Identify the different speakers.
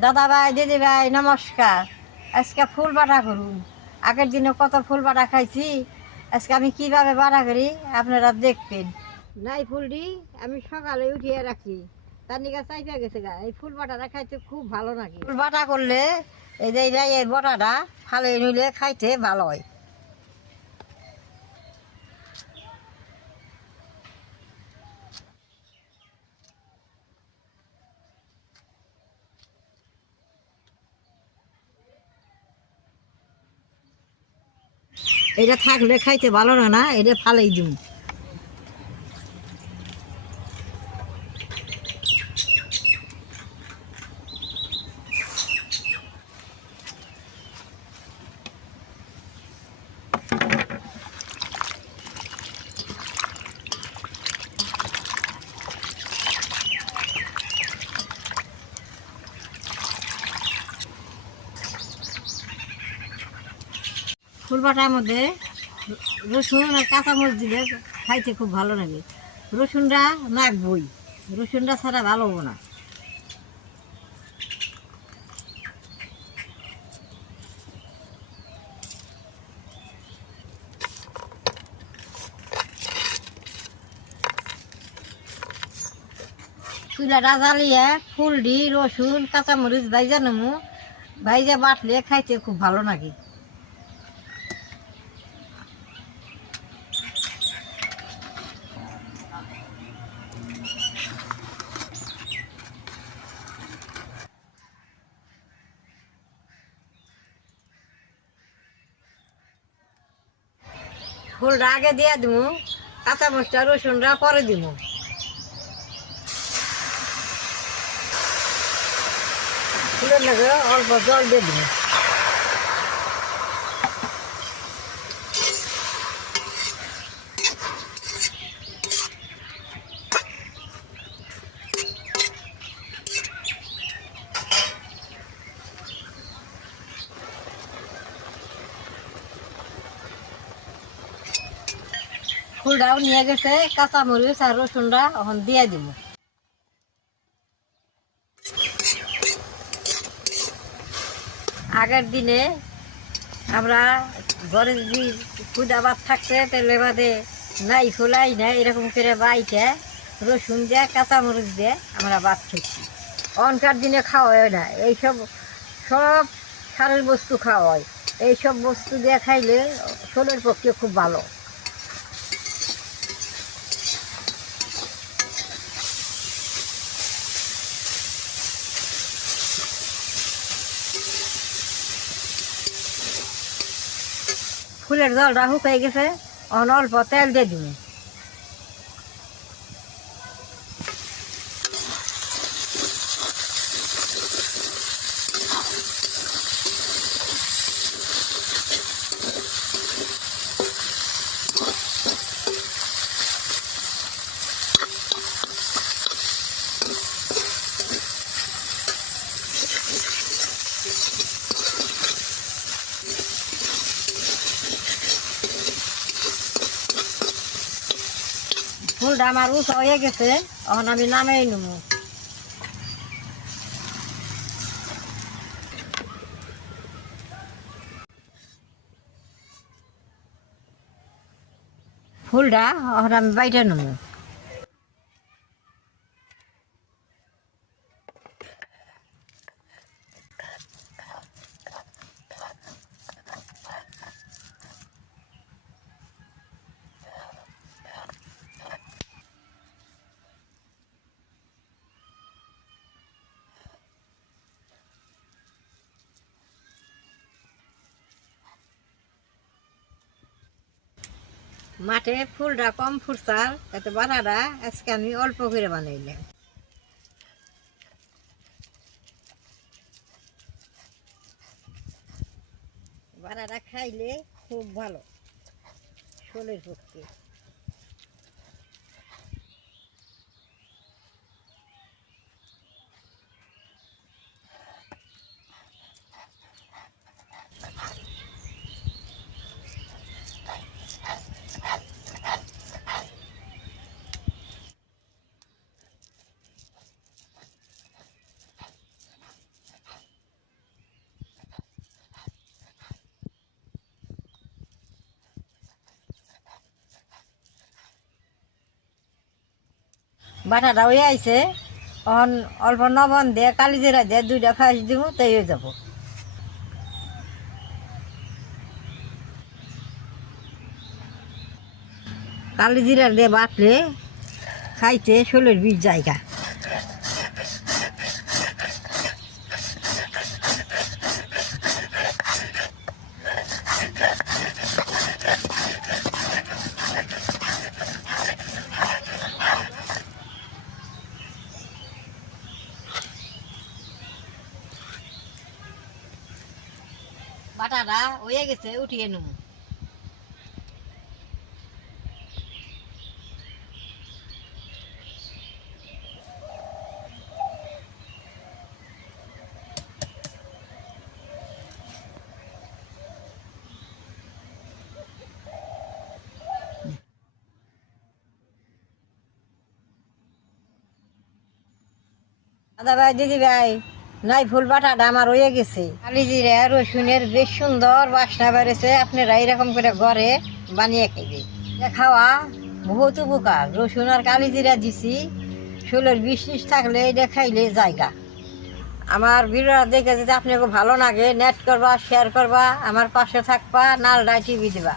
Speaker 1: দাদা ভাই দিদি ভাই নমস্কার। আজকে ফুল বাটা করুন। আগের দিনে কত ফুল বাটা খাইছি আজকে আমি কীভাবে বাটা করি আপনারা দেখবেন। নাই ফুলটি আমি সকালে উঠিয়ে রাখি তার নিকা চাইতে গেছে গা। এই ফুল বাটাটা খাইতে খুব ভালো নাকি ফুল বাটা করলে এই যে এই বাটাটা ভালো নিলে খাইতে ভালো হয়। এটা থাকলে খাইতে ভালো না এটা ফালাই দিম। ফুল বাটার মধ্যে রসুন আর কাঁচামরিচ দিলে খাইতে খুব ভালো লাগে। রসুনটা নাকবই রসুনটা ছাড়া ভালো হব না। চুলাটা জ্বালিয়ে ফুল দি, রসুন, কাঁচামরিচ, ভাইজা নেমু। ভাইজা বাটলে খাইতে খুব ভালো লাগে। ফুলটা আগে দিয়ে দিব কাঁচা মরিচটা রসুনটা পরে দিব ফুলের লাগে অল্প জল দিয়ে দিব ফুলটাও নিয়ে গেছে কাঁচা মরিচ আর রসুনটা এখন দিয়ে দিব। আগের দিনে আমরা ঘরে যদি খুদা ভাত থাকতে তাহলে বাদে নাই ফুলাই না এরকম করে বাইতে রসুন দিয়ে কাঁচা মরিচ দিয়ে আমরা ভাত খেয়েছি। অনকার দিনে খাওয়া না, এইসব সব সারের বস্তু খাওয়া হয়। এইসব বস্তু দিয়ে খাইলে শরীরের পক্ষে খুব ভালো। ফুলের জলটা শুকাই গেছে অন অল্প তেল দিয়ে দিব। ফুলটা আমার উঁচা হয়ে গেছে এখন আমি নামেই নেব। ফুলটা এখন আমি বাইটে নেব। মাঠে ফুলটা কম ফুটছাল এত বাড়াটা আজকে আমি অল্প করে বানাইলাম। বাড়াটা খাইলে খুব ভালো শরীর পক্ষে। বাটাটা হয়ে আইছে। তখন অল্প নবন দিয়ে কালি জিরা দিয়ে দুইটা খাইস দিব তাই হয়ে যাব। কালি জিরা দিয়ে বাটলে খাইতে শোলের বীজ জায়গা। বাটাটা হয়ে গেছে উঠিয়ে নেব। দাদা ভাই দিদি ভাই। নাই ফুল বাটাটা আমার হয়ে গেছে। কালি জিরা রসুনের বেশ সুন্দর বাসনা বেড়েছে। আপনারা এরকম করে ঘরে বানিয়ে খাইবে। খাওয়া বহুত উপকার। রসুন আর কালি জিরা দিছি শোলের বিষ টিস থাকলে এটা খাইলে জায়গা। আমার ভিডিও দেখে যদি আপনাকে ভালো লাগে নেট করবা শেয়ার করবা, আমার পাশে থাকবা নালডায় টিভি দিবা।